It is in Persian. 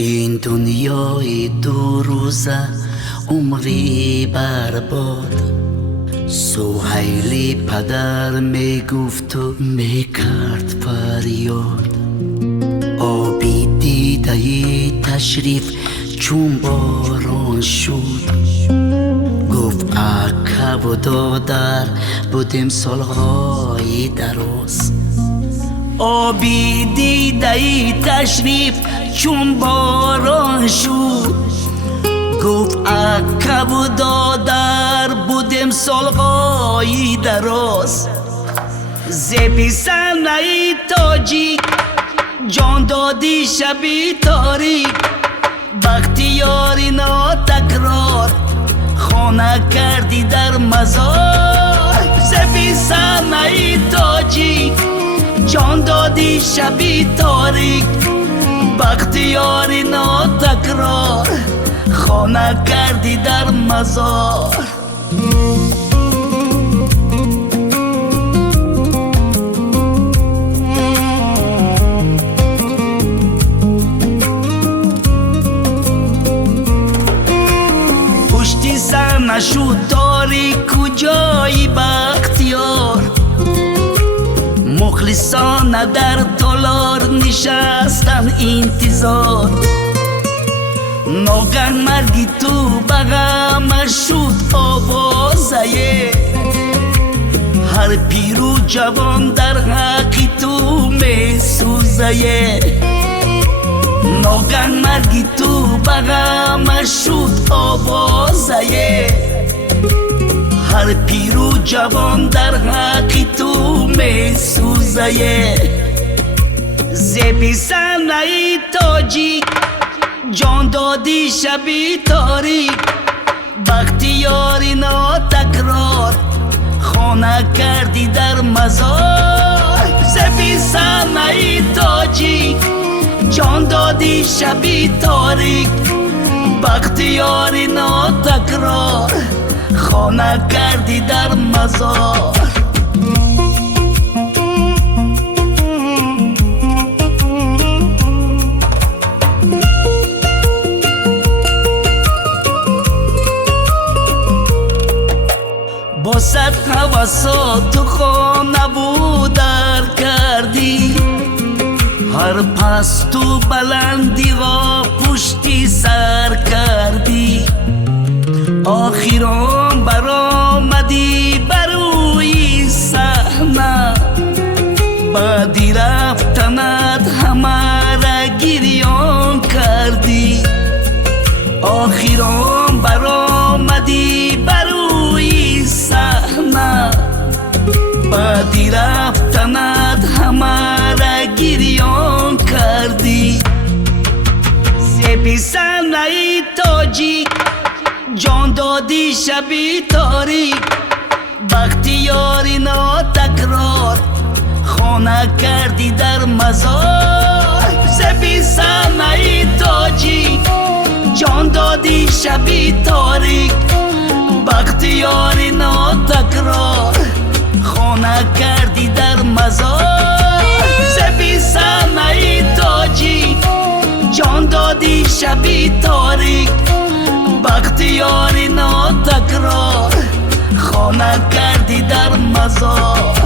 این دنیای دو روزه عمری برباد. سهیلی پدر میگفت و میکرد فریاد. آبی دیده تشریف چون باران شد. گفت عقب و دادر بودیم سالهای دراز. آبی دیده تشریف چون باران شد. گفت عقب و دادر بودیم سالهای دراز. زبی سنه تاجیک جان دادی شبی تاریک. بختیاری ناتکرار خانه کردی در مزار. زبی سنه تاجیک جان دادی شبی تاریک. بختیاری ناتکرار خانه کردی در مزار. پشتی سر نشد تاریک کجای بختیار. مخلصانه در تالار نشستن انتظار. ناگهان مرگی تو بغم شد آوازه. هر پیر و جوان در حقی تو می سوزه. ناگهان مرگی تو بغم شد آوازه. هر پیر و جوان در حقی تو می سوزه. زبی سنه تاجیک جان دادی شبی تاریک. بختیاری ناتکرار خانه کردی در مزار. زبی سنه تاجیک جان دادی شبی تاریک. بختیاری ناتکرار خانه کردی در مزار. با صد حواسات تو خانه بودر کردی. هر پست و بلندی ها پشتی سر کردی. آخرام برآمدی بروی صحنه. بعدی رفتنت همه را گریان کردی. آخرام برآمدی بروی صحنه. بعدی رفتنت همه را گریان کردی. زبی سنه تاجیک جان دادی شبی تاریک. بختیاری ناتکرار خانه کردی در مزار. زبی سنه تاجیک جان دادی شبی تاریک. بختیاری ناتکرار خانه کردی در مزار. زبی سنه تاجیک جان دادی شبی تاریک. بختیاری ناتکرار خانه کردی در مزار.